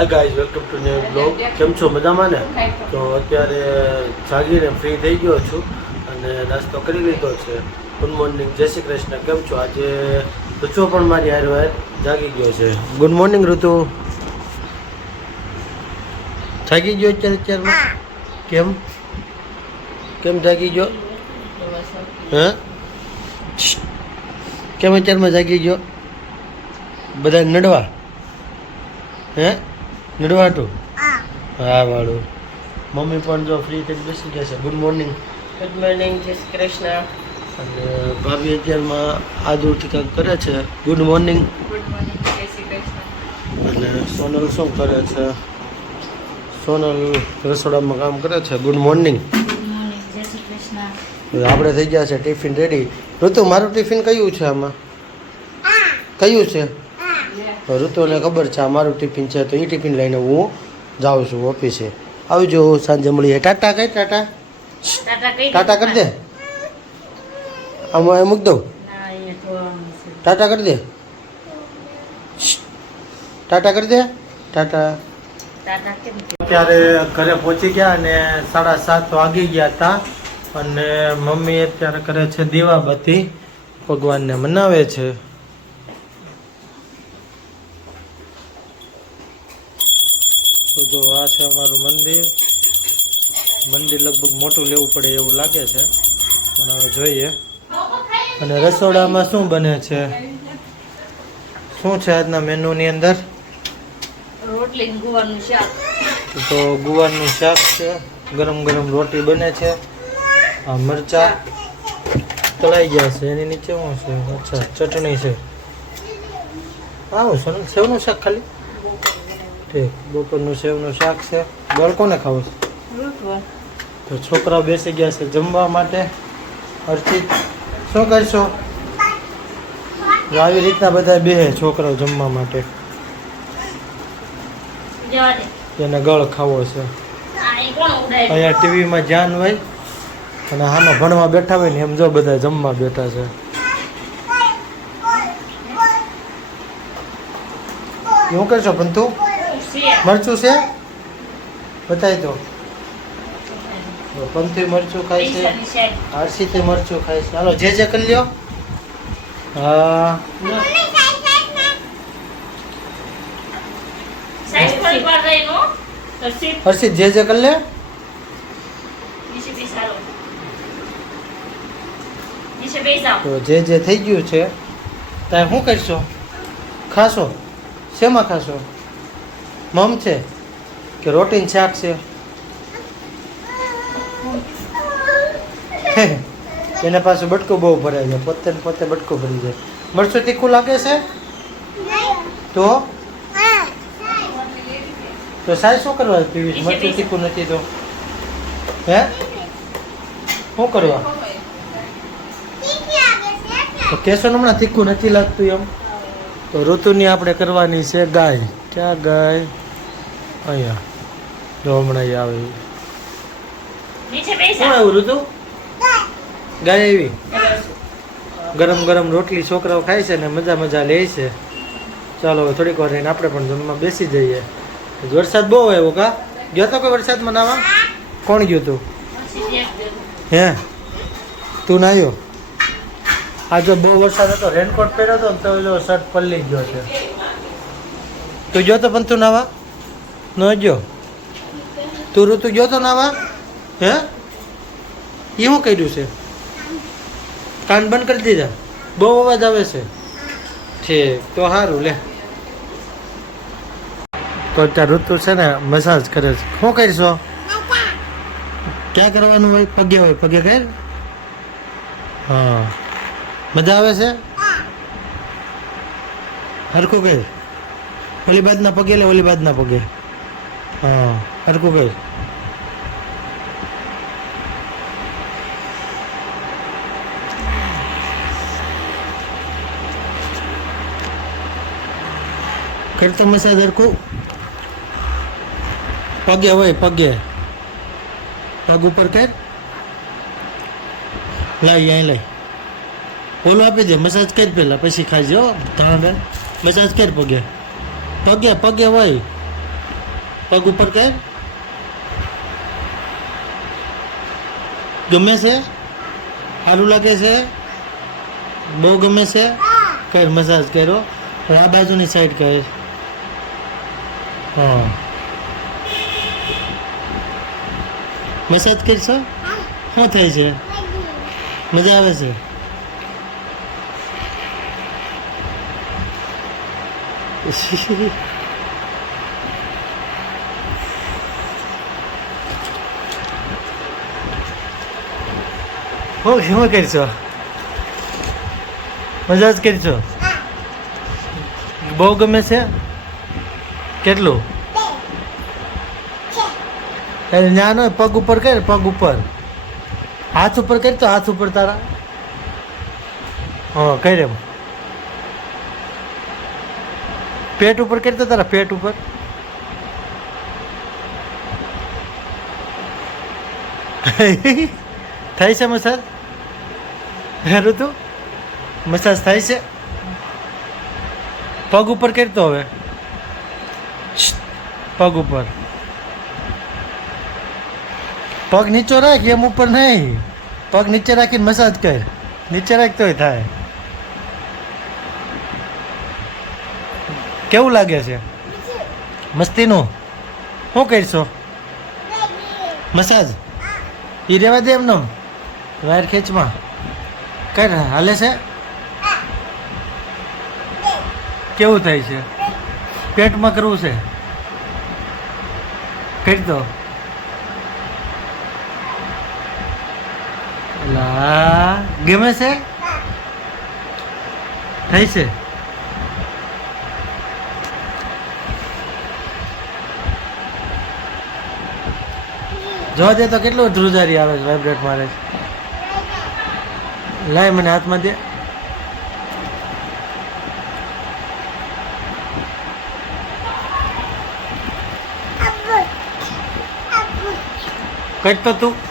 Hi guys welcome to new blog કેમ છો? મજામાં ને? તો અત્યારે જાગીને ફ્રી થઈ ગયો છું અને નાસ્તો કરી લીધો છે. ગુડ મોર્નિંગ જય શ્રી કૃષ્ણ. કેમ છો? આજે ઋતુ પણ મારી હારે જાગી ગયો છે. ગુડ મોર્નિંગ ઋતુ. જાગી ગયો અત્યારે અત્યારમાં? કેમ? કેમ જાગી ગયો? હે? કેમ અત્યારમાં જાગી ગયો? બધા નડવા? હે? નડવાટું હા. વાળું. મમ્મી પણ જો ફ્રી થઈ બેસી ગયા છે. ગુડ મોર્નિંગ ગુડ મોર્નિંગ જય શ્રી કૃષ્ણ. અને ભાભી અત્યારમાં આદુરથી કંઈક કરે છે. ગુડ મોર્નિંગ ગુડ મોર્નિંગ જય શ્રી કૃષ્ણ. અને સોનલ શું કરે છે? સોનલ રસોડામાં કામ કરે છે. ગુડ મોર્નિંગ ગુડ મોર્નિંગ જય શ્રી કૃષ્ણ. આપણે થઈ ગયા છે ટિફિન રેડી ઋતુ મારું ટિફિન કયું છે આમાં? કયું છે? ઋતુને ખબર છે આ મારું ટિફિન છે તો એ ટિફિન લઈને હું જાઉં છું ઓફિસે. આવજો સાંજે મળીએ. ટાટા કઈ ટાટા? ટાટા કરી દે. આમાં મૂક દઉં. ટાટા કરી દે. ટાટા કરી દે. ટાટા. અત્યારે ઘરે પહોંચી ગયા અને સાડા સાત વાગી ગયા હતા. અને મમ્મી અત્યારે કરે છે દીવાબત્તી. ભગવાનને મનાવે છે. તો આ છે અમારું મંદિર. મંદિર લગભગ મોટું લેવું પડે એવું લાગે છે. પણ હવે જોઈએ. અને રસોડામાં શું બને છે? શું છે આજના મેનુની અંદર? રોટલી ગુવારનું શાક. તો ગુવારનું શાક છે. ગરમ ગરમ રોટી બને છે. આ મરચા તળાઈ ગયા છે. એની નીચે શું છે? અચ્છા ચટણી છે. આવું છે ને? સેવનું શાક ખાલી? ઠીક બપોરનું સેવનું શાક છે. બોલ કોને ખાવું છે? તો છોકરાઓ બેસી ગયા છે જમવા માટે. અર્ચિત શું કરશો? આવી રીતના બધા બે છોકરાઓ જમવા માટે. એને ગળ ખાવો છે. અહીંયા ટીવીમાં ધ્યાન હોય. અને આમાં ભણવા બેઠા હોય ને એમ જો બધા જમવા બેઠા છે. શું કરશો પણ તું મરચું છે? બતાવી દો. પંથી મરચું ખાય છે. આરસી સાઈડ મરચું ખાય છે. હાલો જે જે કરી લ્યો. હા. તો હર્ષિત જે જે કરી લે. તો જે જે થઈ ગયું છે ત્યાં શું કરશો? ખાશો? શેમાં ખાશો? મમ છે? કે રોટીન શાક છે? એને પાસે બટકો બહુ ભરાય છે પોતે પોતે બટકો ભરી જાય. મરચું તીખું લાગે છે? તો? તો સાહેબ શું કરવા પીવી? મરચું તીખું નથી તો? હે? શું કરવા? તો કેશો ને હમણાં તીખું નથી લાગતું એમ. તો ઋતુની આપણે કરવાની છે ગાય. ક્યાં ગાય? અહીંયા. જો હમણાં આવે. શું આવ્યું ઋતુ? ગાય. આવી? ગરમ ગરમ રોટલી છોકરાઓ ખાય છે ને મજા મજા લે છે. ચાલો થોડીક વાર રહીને આપણે પણ જમવા બેસી જઈએ. વરસાદ બહુ આવ્યો કા? ગયો તો કોઈ વરસાદમાં નાવા? કોણ ગયું તું? હે? તું નાયો? આ તો બહુ વરસાદ હતો રેનકોટ પહેર્યો હતો તો જો શર્ટ પલ્લી ગયો છે. તું જો તો પણ તું નાવા? ન જો તું ઋતુ જો તો નાવા? હે? એ શું કર્યું છે? કાન બંધ કરી દીધા? બહુ અવાજ આવે છે. ઠીક તો સારું લે. તો અત્યારે ઋતુ છે ને મસાજ કરે છે. શું કરશો? ક્યાં કરવાનું હોય? પગે હોય? પગે કર? હા. મજા આવે છે? હરખું કર ઓલી બાજના પગે લે ઓલી બાજના પગે. હા હરખું કર કરતો મસાજ હરખું? પગે હોય પગે. પગ ઉપર કર. લઈ અહીં લઈ. ઓલું આપી દે મસાજ કર પેલા પછી ખાજો ધાણા મસાજ કર પગે પગે પગે હોય પગ ઉપર કર ગમે છે સારું લાગે છે બહુ ગમે છે કર મસાજ કર્યો હવે આ બાજુની સાઈડ કર હા મસાજ કરશો શું થાય છે મજા આવે છે હું શું કરશો મજા જ કરશો બહુ ગમે છે? કેટલું? અરે, ના, નો, પગ ઉપર કર, પગ ઉપર. હાથ ઉપર કરી તો હાથ ઉપર તારા. હા કઈ એમ પેટ ઉપર કર તો તારા પેટ ઉપર થાય છે મસાજ ઋતુ મસાજ થાય છે પગ ઉપર કરતો હવે પગ ઉપર પગ નીચો રાખ એમ ઉપર નહીં પગ નીચે રાખીને મસાજ કર નીચે રાખ તોય થાય કેવું લાગે છે? મસ્તીનું? શું કરશો? મસાજ? એ રેવા દે એમને વાયર ખેંચમાં. કઈ હાલે છે? કેવું થાય છે? પેટમાં કરવું છે? કરી દો. લા ગમે છે? થઈ છે? જોવા દે તો કેટલું ધ્રુજારી આવે છે વાઇબ્રેટ મારે છે. લાય મને હાથમાં દે. કટ તો તું